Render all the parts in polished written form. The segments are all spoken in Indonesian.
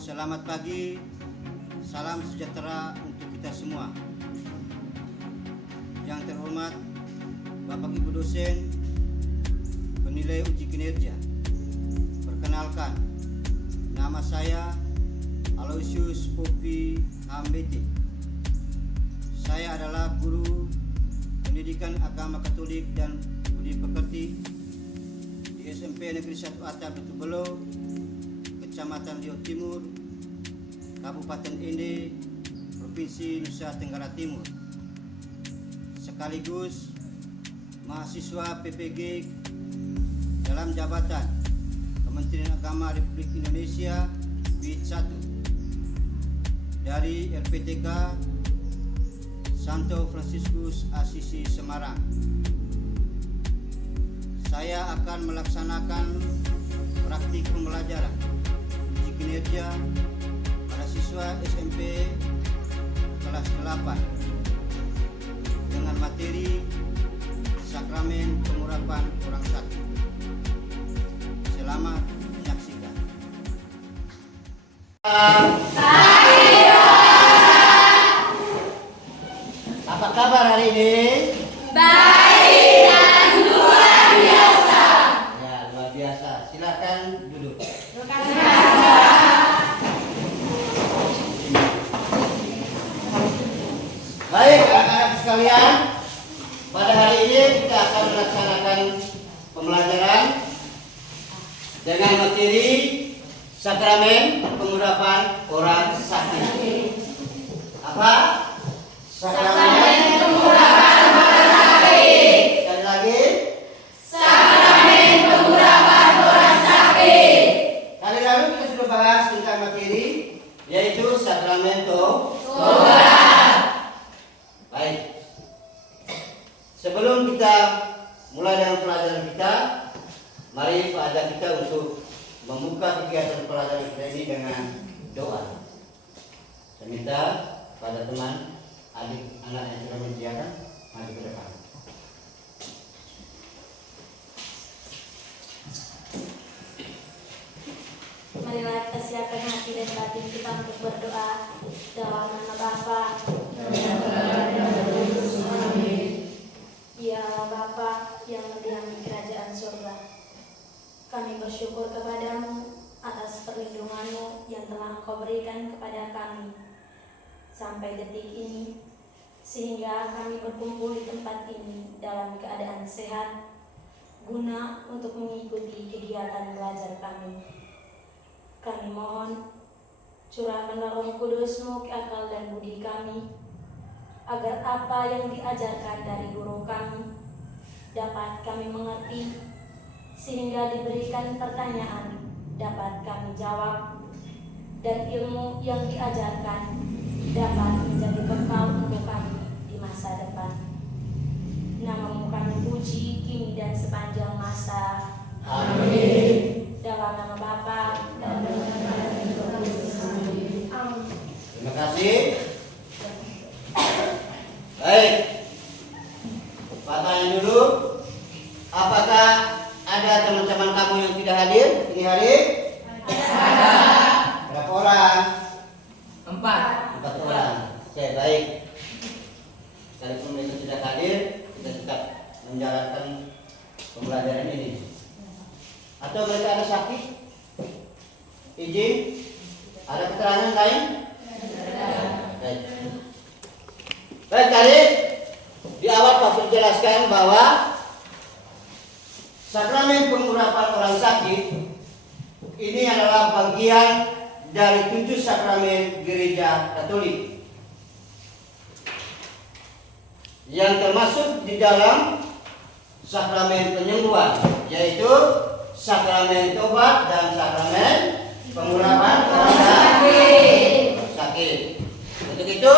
Selamat pagi, salam sejahtera untuk kita semua. Yang terhormat Bapak Ibu dosen, penilai uji kinerja. Perkenalkan, nama saya Aloysius Popi Hambete. Saya adalah guru pendidikan agama Katolik dan budi pekerti di SMP Negeri 1 Atap Betubelo, Kecamatan Riau Timur, Kabupaten Ende, Provinsi Nusa Tenggara Timur. Sekaligus mahasiswa PPG dalam jabatan Kementerian Agama Republik Indonesia BID 1 dari LPTK Santo Fransiskus Asisi Semarang. Saya akan melaksanakan praktik pembelajaran uji kinerja pada siswa SMP kelas 8 dengan materi Sakramen Pengurapan Orang Sakit. Selamat menyaksikan. Apa kabar hari ini? Baik dan luar biasa. Ya, luar biasa. Silakan duduk. Baik, anak-anak sekalian, pada hari ini kita akan melaksanakan pembelajaran dengan materi Sakramen Pengurapan Orang Sakit. Apa? Sakramen Pengurapan Orang Sakit. Sekali lagi. Sakramen Pengurapan Orang Sakit. Kali lalu kita sudah bahas tentang materi yaitu Sakramento. Baik. Sebelum kita mulai dengan pelajaran kita, mari Pak ajak kita untuk membuka kegiatan pelajaran kita ini dengan doa. Saya minta pada teman, adik, anak yang sudah menyediakan, mari ke depan. Marilah kita siapkan hati dan batin kita untuk berdoa dalam nama Bapa dan Ya Bapa yang mendiami kerajaan surga. Kami bersyukur kepadamu atas perlindunganmu yang telah Kau berikan kepada kami sampai detik ini, sehingga kami berkumpul di tempat ini dalam keadaan sehat guna untuk mengikuti kegiatan belajar kami. Kami mohon curahkanlah Roh Kudus-Mu ke akal dan budi kami, agar apa yang diajarkan dari guru kami dapat kami mengerti, sehingga diberikan pertanyaan dapat kami jawab, dan ilmu yang diajarkan dapat menjadi bekal untuk kami di masa depan. Nama-Mu kami puji kini dan sepanjang masa. Amin. Dalam nama Bapa dan Amin. Terima kasih. Baik. Pak tanya dulu, apakah ada teman-teman kamu yang tidak hadir ini hari? Ada. Berapa orang? 4. 4 orang. Oke, baik. Sekalipun mereka tidak hadir, kita tetap menjalankan pembelajaran ini. Atau mereka ada sakit? Izin? Ada keterangan lain? Baik. Baik, tadi di awal Pak sudah jelaskan bahwa Sakramen Pengurapan Orang Sakit ini adalah bagian dari 7 sakramen Gereja Katolik yang termasuk di dalam sakramen penyembuhan, yaitu sakramen tobat dan sakramen pengurapan orang sakit. Untuk itu,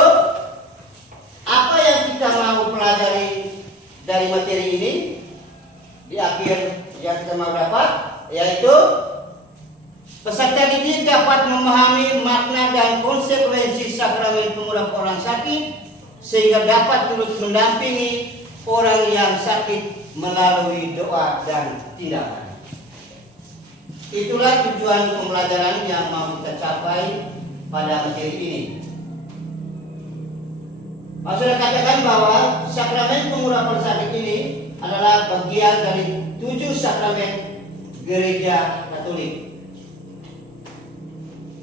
apa yang kita mau pelajari dari materi ini di akhir yang kita mau dapat, yaitu peserta didik dapat memahami makna dan konsekuensi sakramen pengurapan orang sakit sehingga dapat turut mendampingi orang yang sakit melalui doa dan tindakan. Itulah tujuan pembelajaran yang mau kita capai pada materi ini. Mau saya katakan bahwa sakramen pengurapan sakit ini adalah bagian dari 7 sakramen gereja Katolik.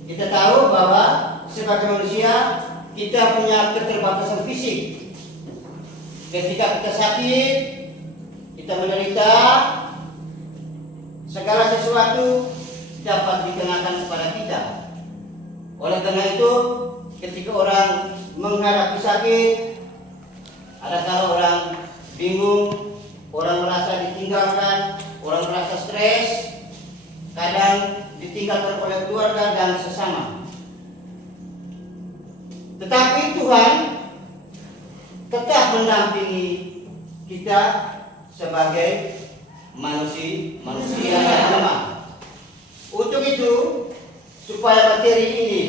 Kita tahu bahwa sebagai manusia kita punya keterbatasan fisik. Ketika kita sakit, kita menderita, segala sesuatu dapat dikenakan kepada kita. Oleh karena itu, ketika orang menghadapi sakit, ada kala orang bingung, orang merasa ditinggalkan, orang merasa stres, kadang ditinggalkan oleh keluarga dan sesama. Tetapi Tuhan tetap mendampingi kita sebagai manusia yang lemah. Untuk itu, supaya materi ini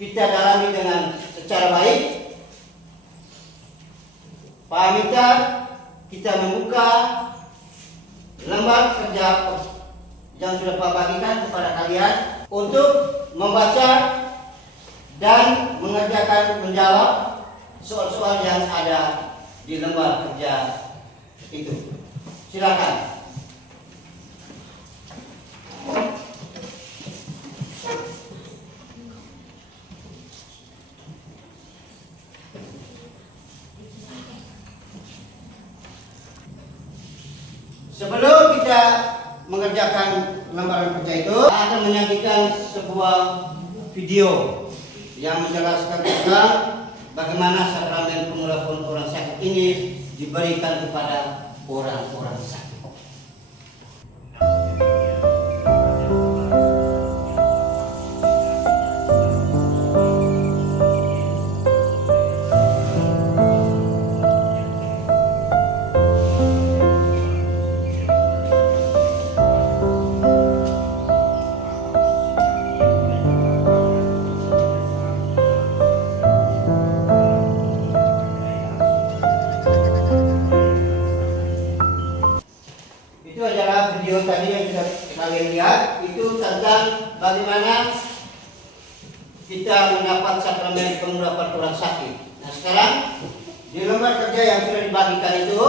kita dalami dengan secara baik, Pak minta kita membuka lembar kerja yang sudah Pak bagikan kepada kalian untuk membaca dan menjawab soal-soal yang ada di lembar kerja itu. Silakan. Sebelum kita mengerjakan lembaran kerja itu, saya akan menyajikan sebuah video yang menjelaskan tentang bagaimana sakramen pengurapan orang sakit ini diberikan kepada orang-orang sakit. Itu adalah video tadi yang sudah kalian lihat, itu tentang bagaimana kita mendapat sakramen pengurapan orang sakit. Nah sekarang di lembar kerja yang sudah dibagikan itu,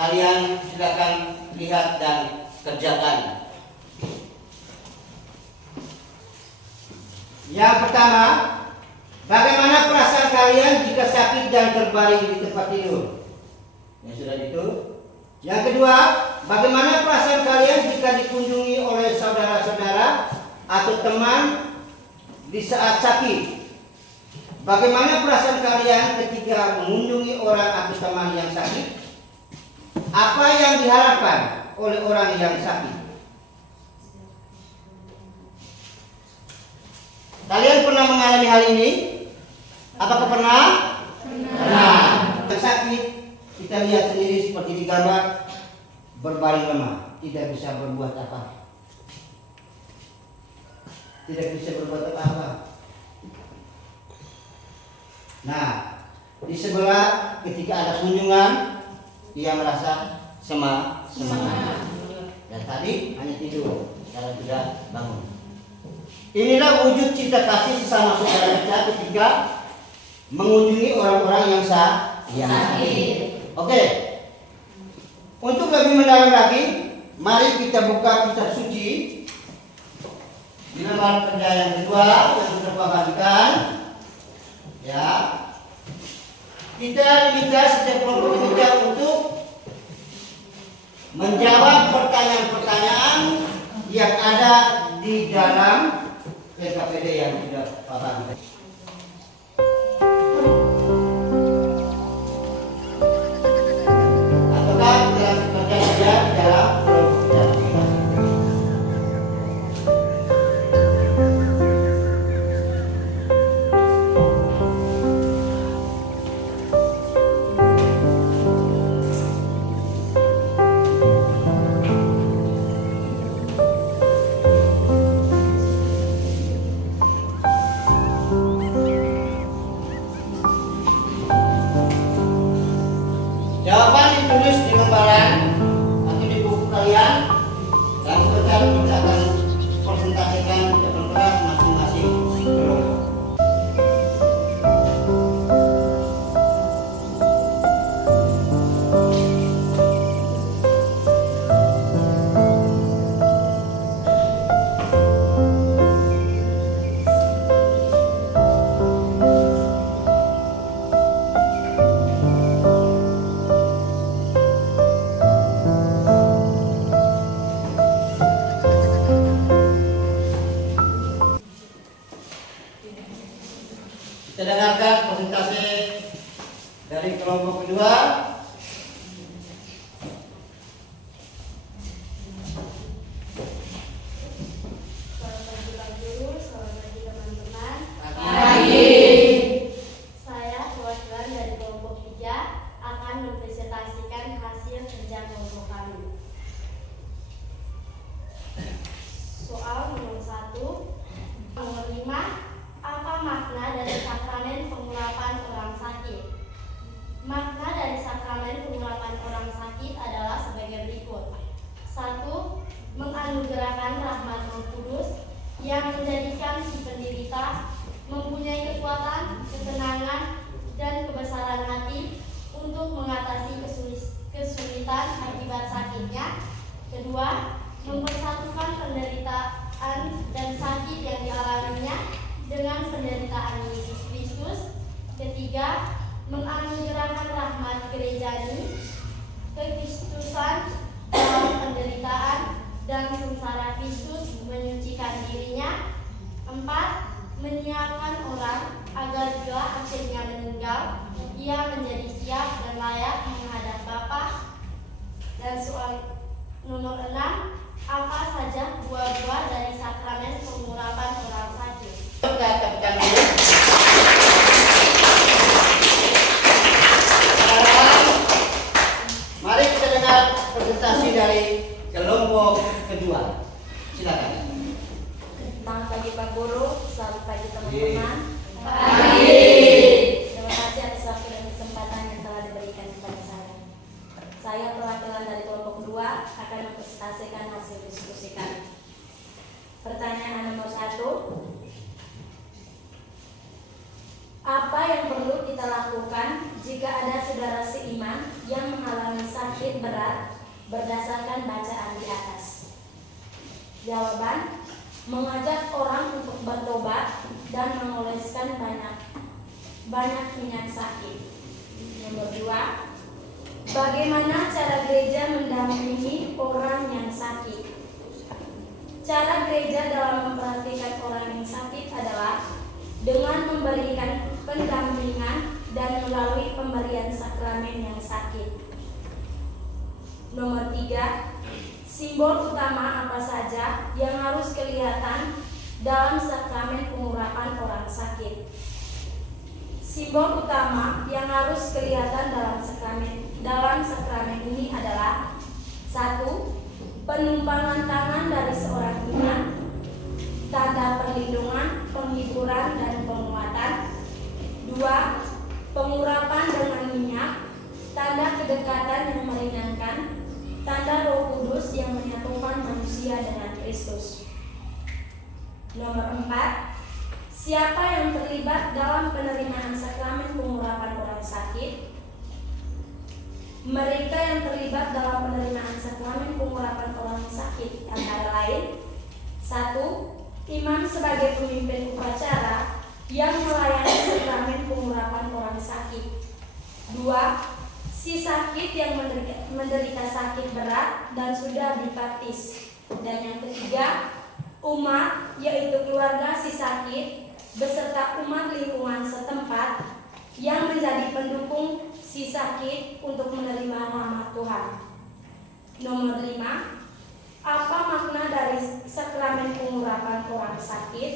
kalian silakan lihat dan kerjakan. Yang pertama, bagaimana perasaan kalian jika sakit dan terbaring di tempat tidur? Yang sudah itu. Yang kedua, bagaimana perasaan kalian jika dikunjungi oleh saudara-saudara atau teman di saat sakit? Bagaimana perasaan kalian ketika mengunjungi orang atau teman yang sakit? Apa yang diharapkan oleh orang yang sakit? Kalian pernah mengalami hal ini? Apakah pernah? Pernah. Yang sakit, kita lihat sendiri seperti di gambar, berbaring lemah, tidak bisa berbuat apa. Tidak bisa berbuat apa-apa. Nah, di sebelah ketika ada kunjungan, ia merasa semangat. Dan tadi hanya tidur, sekarang sudah bangun. Inilah wujud cinta kasih sesama saudara kita ketika mengunjungi orang-orang yang sakit. Oke. Untuk lebih mendalam lagi, mari kita buka kitab suci di lembar kerja yang kedua yang sudah bagikan. Ya. Kita diminta setiap kelompok diminta untuk menjawab pertanyaan-pertanyaan yang ada di dalam LKPD yang sudah bagikan. kelompok kedua. Selamat pagi Pak Guru, selamat pagi teman-teman. Pagi. Saya perwakilan dari kelompok 3 akan mempresentasikan hasil kerja kelompok kami. Soal nomor 1. Nomor 5. Apa makna dari sakramen pengurapan orang sakit? Makna dari sakramen pengurapan orang sakit adalah sebagai berikut. 1. Menganugerahkan rahmat Roh Kudus yang menjadikan si penderita mempunyai kekuatan, ketenangan, dan kebesaran hati untuk mengatasi kesulitan akibat sakitnya. 2. Mempersatukan penderitaan dan sakit yang dialaminya dengan penderitaan Yesus Kristus. 3. Menganugerahkan rahmat gerejani, kekristusan dalam penderitaan dan sengsara Kristus menyucikan dirinya. 4. Menyiapkan orang agar bila akhirnya meninggal, ia menjadi siap dan layak menghadap Bapa. Dan soal nomor 6. Apa saja buah-buah dari sakramen pengurapan orang sakit? Sekarang mari kita dengar presentasi dari kelompok kedua. Silakan. Selamat pagi Pak Guru, selamat pagi teman-teman. Pagi. Terima kasih atas waktu dan kesempatan yang telah diberikan kepada saya. Saya perwakilan dari kelompok 2 akan mempresentasikan hasil diskusi kami. Pertanyaan nomor 1. Apa yang perlu kita lakukan jika ada saudara seiman yang mengalami sakit berat berdasarkan bacaan di atas? Jawaban: mengajak orang untuk bertobat dan mengoleskan banyak minyak sakit. Nomor 2. Bagaimana cara gereja mendampingi orang yang sakit? Cara gereja dalam memperhatikan orang yang sakit adalah dengan memberikan pendampingan dan melalui pemberian sakramen yang sakit. Nomor 3. Simbol utama apa saja yang harus kelihatan dalam sakramen pengurapan orang sakit? Simbol utama yang harus kelihatan dalam sakramen ini adalah: 1. Penumpangan tangan dari seorang imam, tanda perlindungan, penghiburan, dan penguatan. 2. Pengurapan dengan minyak, tanda kedekatan yang meringankan, tanda Roh Kudus yang menyatukan manusia dengan Kristus. Nomor 4. Siapa yang terlibat dalam penerimaan sakramen pengurapan orang sakit? Mereka yang terlibat dalam penerimaan sakramen pengurapan orang sakit antara lain: 1. Imam sebagai pemimpin upacara yang melayani sakramen pengurapan orang sakit. 2. Si sakit yang menderita sakit berat dan sudah dibaptis. Dan yang ketiga, umat, yaitu keluarga si sakit beserta umat lingkungan setempat yang menjadi pendukung si sakit untuk menerima rahmat Tuhan. Nomor 5. Apa makna dari sakramen pengurapan orang sakit?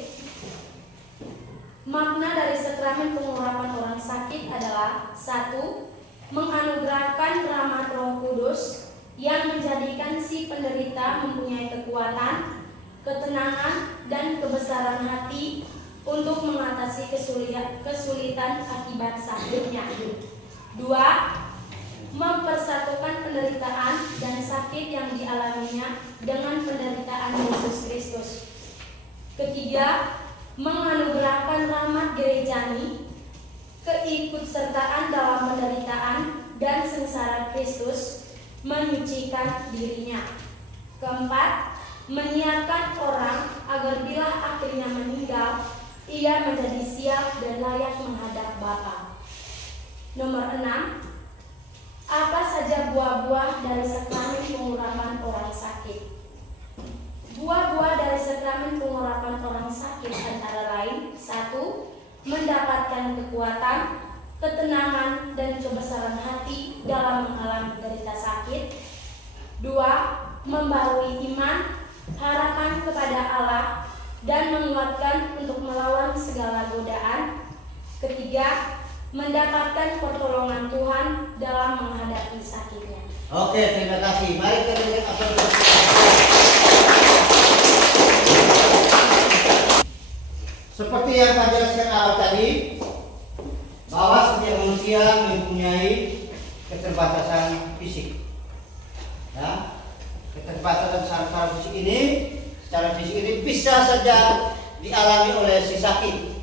Makna dari sakramen pengurapan orang sakit adalah: 1. Menganugerahkan rahmat Roh Kudus yang menjadikan si penderita mempunyai kekuatan, ketenangan, dan kebesaran hati untuk mengatasi kesulitan akibat sakitnya. 2. Mempersatukan penderitaan dan sakit yang dialaminya dengan penderitaan Yesus Kristus. 3. Menganugerahkan rahmat gerejani, keikutsertaan dalam penderitaan dan sengsara Kristus, menyucikan dirinya. 4. Menyiapkan orang agar bila akhirnya meninggal, ia menjadi siap dan layak menghadap Bapa. Nomor 6. Apa saja buah-buah dari sakramen pengurapan orang sakit? Buah-buah dari sakramen pengurapan orang sakit antara lain: 1. Mendapatkan kekuatan, ketenangan dan kebesaran hati dalam mengalami derita sakit. 2. Membarui iman, harapan kepada Allah, dan menguatkan untuk melawan segala godaan. 3. Mendapatkan pertolongan Tuhan dalam menghadapi sakitnya. Oke, terima kasih. Mari kita lihat apa yang seperti yang Pak jelaskan awal tadi, bahwa setiap manusia mempunyai keterbatasan fisik. Ya, keterbatasan secara fisik ini bisa saja dialami oleh si sakit.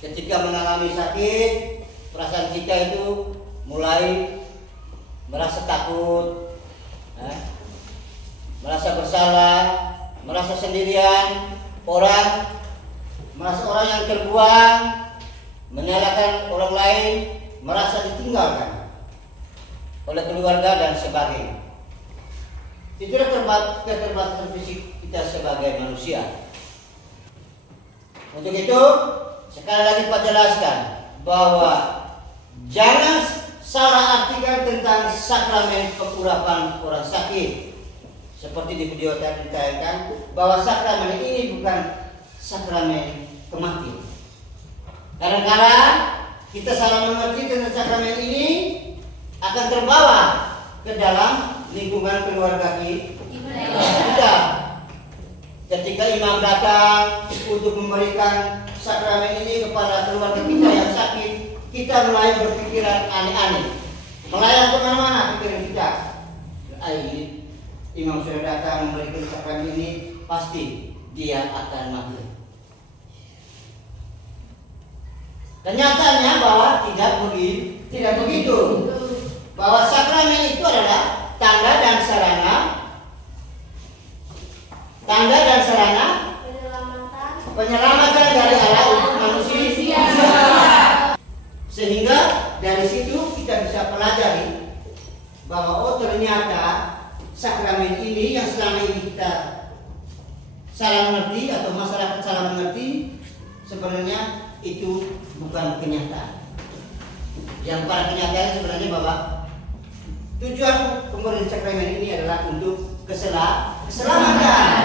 Ketika mengalami sakit, perasaan kita itu mulai merasa takut, ya, merasa bersalah, merasa sendirian, merasa orang yang terbuang, menyalahkan orang lain, merasa ditinggalkan oleh keluarga dan sebagainya. Itulah keterbatasan fisik kita sebagai manusia. Untuk itu, sekali lagi Pak jelaskan bahwa jangan salah artikan tentang sakramen pengurapan orang sakit. Seperti di video tadi ditayangkan, bahwa sakramen ini bukan sakramen kematian. Kadang-kadang kita salah mengerti tentang sakramen ini akan terbawa ke dalam lingkungan keluarga kita. Ketika imam datang untuk memberikan sakramen ini kepada keluarga kita yang sakit, kita mulai berpikiran aneh-aneh, melayang kemana-mana pikiran kita. Imam sudah datang memberikan sakramen ini, pasti dia akan mati. Kenyataannya bahwa tidak begitu. Bahwa sakramen itu adalah tanda dan sarana penyelamatan dari Allah untuk manusia. Sehingga dari situ kita bisa pelajari bahwa ternyata sakramen ini yang selama ini kita salah mengerti atau masyarakat salah mengerti, sebenarnya itu bukan kenyataan. Yang pada kenyataannya sebenarnya bahwa tujuan pemberian sakramen ini adalah untuk keselamatan.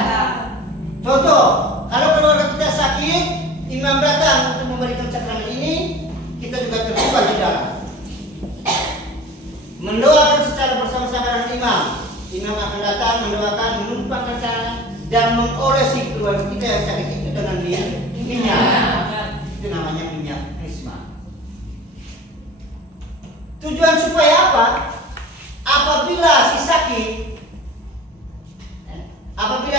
Contoh, kalau keluarga kita sakit, imam datang untuk memberikan sakramen ini, kita juga terlibat di dalam mendoakan secara bersama-sama dengan imam. Imam akan datang mendoakan, menumpahkan tangan dan mengolesi keluarga kita yang sakit itu dengan minyak. Itu namanya minyak krisma. Tujuan supaya apa? Apabila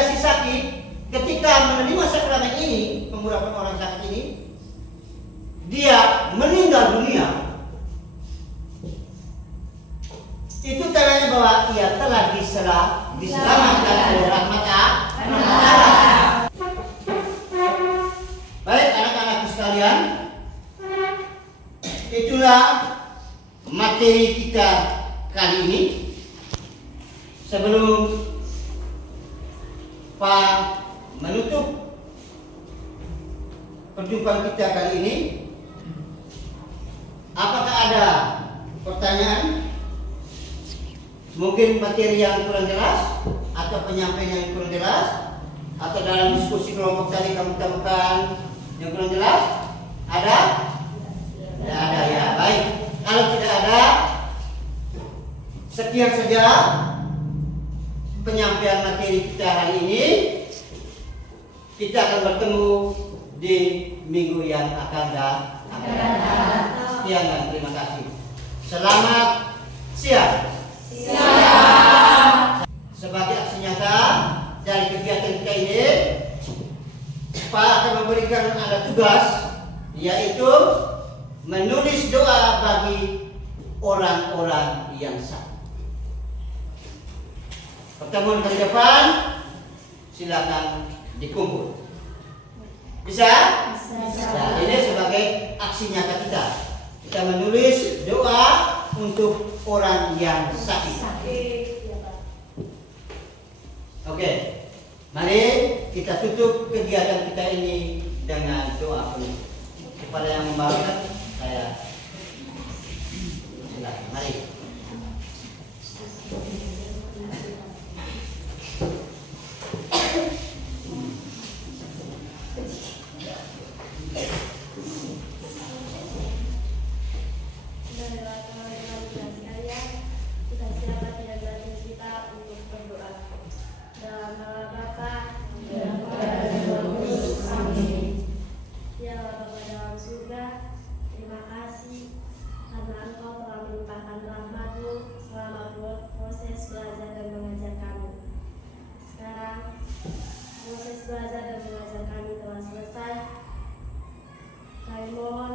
si sakit ketika menerima sakramen ini, pengurapan orang sakit ini, dia meninggal dunia, itu tandanya bahwa ia telah diselamatkan oleh rahmat Allah. Baik anak-anakku sekalian, itulah materi kita kali ini. Sebelum Pak menutup perjumpaan kita kali ini, apakah ada pertanyaan? Mungkin materi yang kurang jelas, atau penyampaian yang kurang jelas, atau dalam diskusi kelompok tadi kamu temukan yang kurang jelas? Ada? Tidak ada ya. Baik. Kalau tidak ada, sekian saja penyampaian materi kita hari ini. Kita akan bertemu di minggu yang akan datang. Sekian dan terima kasih. Selamat siang. Sebagai aksi nyata dari kegiatan kita ini, Pak akan memberikan Anda tugas, yaitu menulis doa bagi orang-orang yang sakit. Pertemuan ke depan silakan dikumpul. Bisa? Nah, ini sebagai aksi nyata kita. Kita menulis doa untuk orang yang sakit. Oke, mari kita tutup kegiatan kita ini dengan doa penutup. kepada yang membawakan saya silakan. Mari. Kita siapa tidak bantu kita untuk berdoa. Dalam nama Bapa dan Putra dan Roh Kudus. Amin. Ya Bapa dalam surga, terima kasih karena Engkau telah melimpahkan rahmat-Mu selama proses belajar dan mengajar kami. Sekarang proses belajar dan mengajar kami telah selesai. Kami mohon